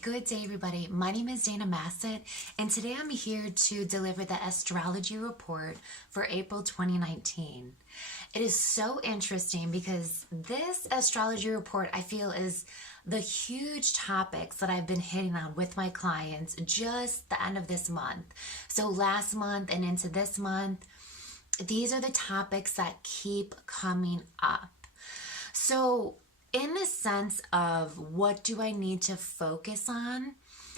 Good day, everybody. My name is Dana Massett, and today I'm here to deliver the astrology report for April 2019. It is so interesting because this astrology report, I feel, is the huge topics that I've been hitting on with my clients just the end of this month. So last month and into this month, these are the topics that keep coming up. So in the sense of what do I need to focus on,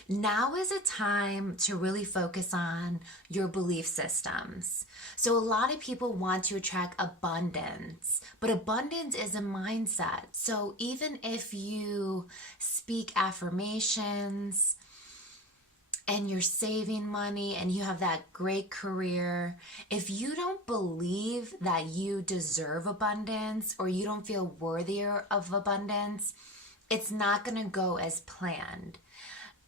now is a time to really focus on your belief systems. So a lot of people want to attract abundance, but abundance is a mindset. So even if you speak affirmations, and you're saving money and you have that great career, if you don't believe that you deserve abundance or you don't feel worthier of abundance, it's not going to go as planned.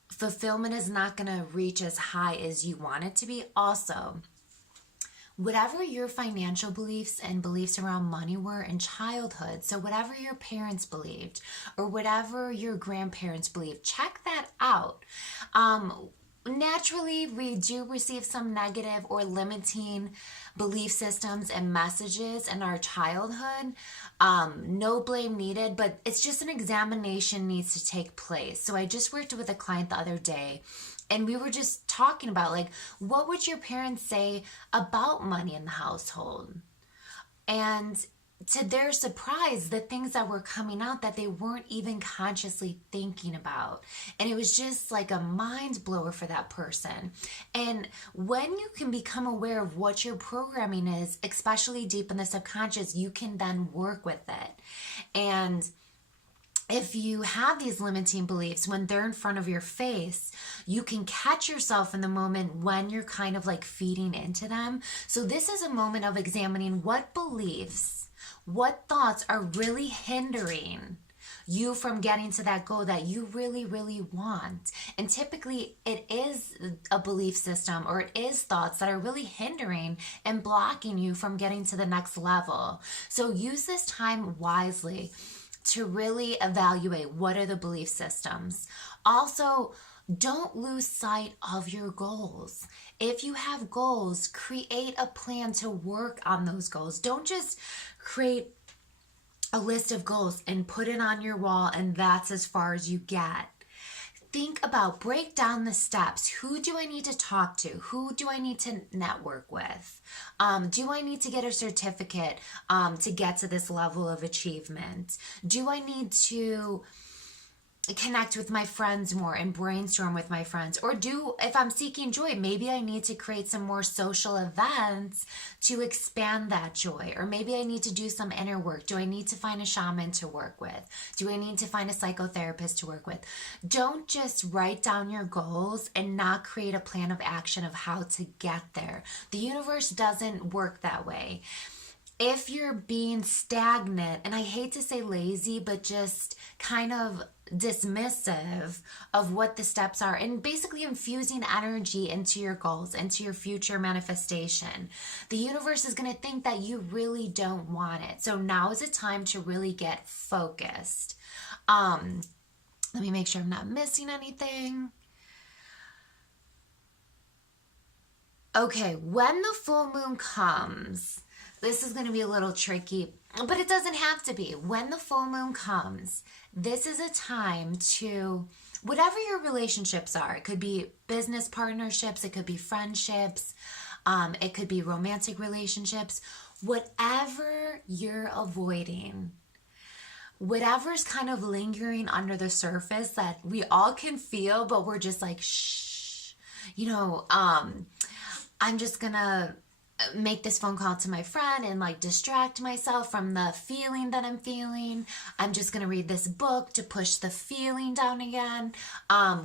Fulfillment is not going to reach as high as you want it to be. Also, whatever your financial beliefs and beliefs around money were in childhood, so whatever your parents believed or whatever your grandparents believed, check that out. Naturally, we do receive some negative or limiting belief systems and messages in our childhood. No blame needed, but it's just an examination needs to take place. So I just worked with a client the other day, and we were just talking about, like, what would your parents say about money in the household? And to their surprise, the things that were coming out that they weren't even consciously thinking about. And it was just like a mind blower for that person. And when you can become aware of what your programming is, especially deep in the subconscious, you can then work with it. And if you have these limiting beliefs, when they're in front of your face, you can catch yourself in the moment when you're kind of like feeding into them. So this is a moment of examining what beliefs, what thoughts are really hindering you from getting to that goal that you really, really want. And typically it is a belief system or it is thoughts that are really hindering and blocking you from getting to the next level. So use this time wisely to really evaluate what are the belief systems. Also, don't lose sight of your goals. If you have goals, create a plan to work on those goals. Don't just create a list of goals and put it on your wall and that's as far as you get. Think about, break down the steps. Who do I need to talk to? Who do I need to network with? Do I need to get a certificate to get to this level of achievement? Do I need to connect with my friends more and brainstorm with my friends? Or if I'm seeking joy, maybe I need to create some more social events to expand that joy. Or maybe I need to do some inner work. Do I need to find a shaman to work with? Do I need to find a psychotherapist to work with? Don't just write down your goals and not create a plan of action of how to get there. The universe doesn't work that way. If you're being stagnant, and I hate to say lazy, but just kind of dismissive of what the steps are and basically infusing energy into your goals, into your future manifestation, the universe is going to think that you really don't want it. So now is a time to really get focused. Let me make sure I'm not missing anything. Okay, when the full moon comes, this is going to be a little tricky, but it doesn't have to be. When the full moon comes, this is a time to, whatever your relationships are, it could be business partnerships, it could be friendships, it could be romantic relationships, whatever you're avoiding, whatever's kind of lingering under the surface that we all can feel, but we're just like, shh, I'm just gonna make this phone call to my friend and like distract myself from the feeling that I'm feeling. I'm just going to read this book to push the feeling down again.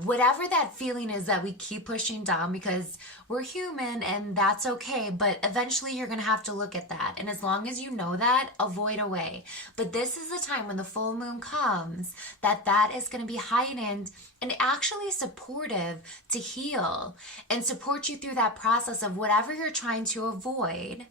Whatever that feeling is that we keep pushing down, because we're human and that's okay. But eventually you're going to have to look at that. And as long as you know that, avoid away. But this is the time when the full moon comes that is going to be heightened and actually supportive to heal and support you through that process of whatever you're trying to avoid.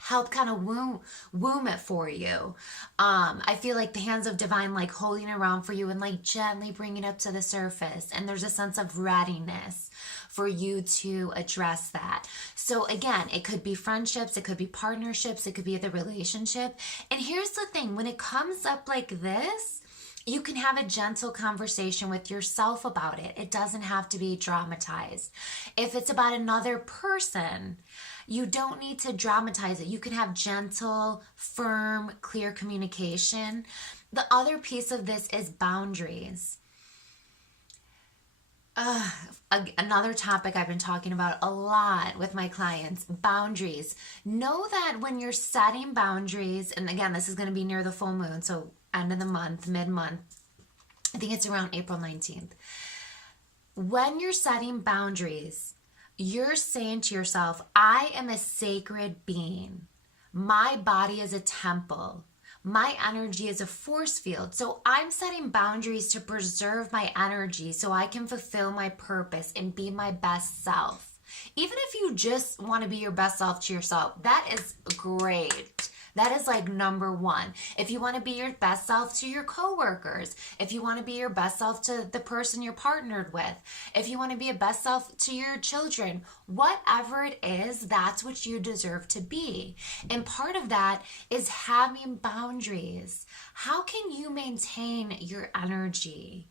help kind of womb it for you. I feel like the hands of divine like holding it around for you and like gently bring it up to the surface, and there's a sense of readiness for you to address that. So again, it could be friendships, it could be partnerships, it could be the relationship. And here's the thing, when it comes up like this, you can have a gentle conversation with yourself about it. It doesn't have to be dramatized. If it's about another person, you don't need to dramatize it. You can have gentle, firm, clear communication. The other piece of this is boundaries. Another topic I've been talking about a lot with my clients, boundaries. Know that when you're setting boundaries, and again, this is going to be near the full moon, so end of the month, mid-month, I think it's around April 19th. When you're setting boundaries, you're saying to yourself, I am a sacred being. My body is a temple. My energy is a force field. So I'm setting boundaries to preserve my energy so I can fulfill my purpose and be my best self. Even if you just want to be your best self to yourself, that is great. That is like number one. If you want to be your best self to your coworkers, if you want to be your best self to the person you're partnered with, if you want to be a best self to your children, whatever it is, that's what you deserve to be. And part of that is having boundaries. How can you maintain your energy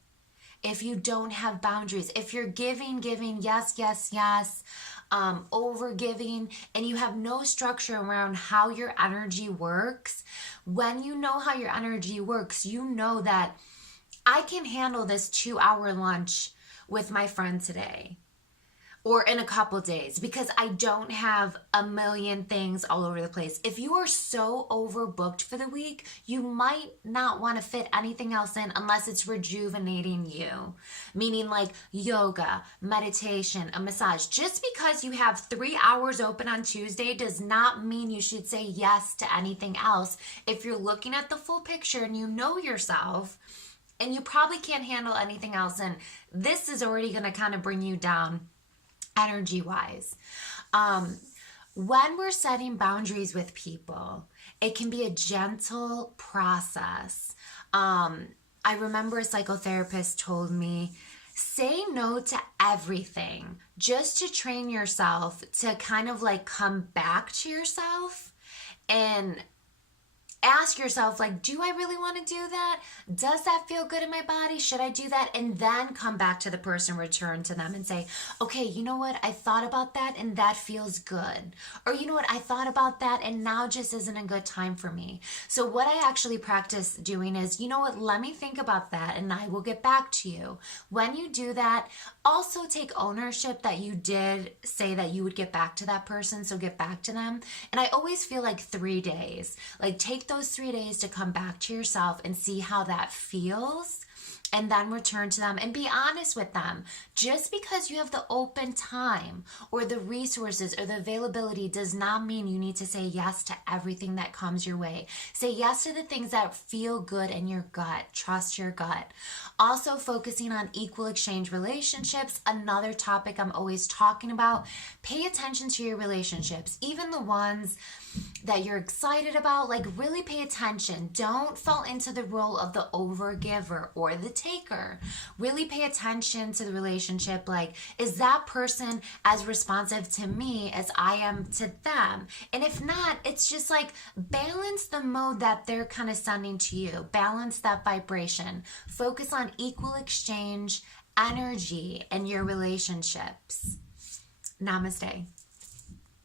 if you don't have boundaries? If you're giving, yes, yes, yes, over giving, and you have no structure around how your energy works, when you know how your energy works, you know that I can handle this 2-hour lunch with my friend today or in a couple days because I don't have a million things all over the place. If you are so overbooked for the week, you might not want to fit anything else in unless it's rejuvenating you, meaning like yoga, meditation, a massage. Just because you have 3 hours open on Tuesday does not mean you should say yes to anything else. If you're looking at the full picture and you know yourself, and you probably can't handle anything else, and this is already going to kind of bring you down energy-wise. When we're setting boundaries with people, it can be a gentle process. I remember a psychotherapist told me, say no to everything just to train yourself to kind of like come back to yourself and ask yourself, like, do I really want to do that? Does that feel good in my body? Should I do that? And then come back to the person, return to them and say, okay, you know what? I thought about that and that feels good. Or you know what? I thought about that and now just isn't a good time for me. So what I actually practice doing is, you know what? Let me think about that and I will get back to you. When you do that, also take ownership that you did say that you would get back to that person. So get back to them. And I always feel like 3 days, like take those 3 days to come back to yourself and see how that feels, and then return to them and be honest with them. Just because you have the open time or the resources or the availability does not mean you need to say yes to everything that comes your way. Say yes to the things that feel good in your gut. Trust your gut. Also focusing on equal exchange relationships, another topic I'm always talking about. Pay attention to your relationships, even the ones that you're excited about. Like, really pay attention. Don't fall into the role of the overgiver or the taker. Really pay attention to the relationship. Like, is that person as responsive to me as I am to them? And if not, it's just like balance the mode that they're kind of sending to you. Balance that vibration. Focus on equal exchange energy in your relationships. Namaste.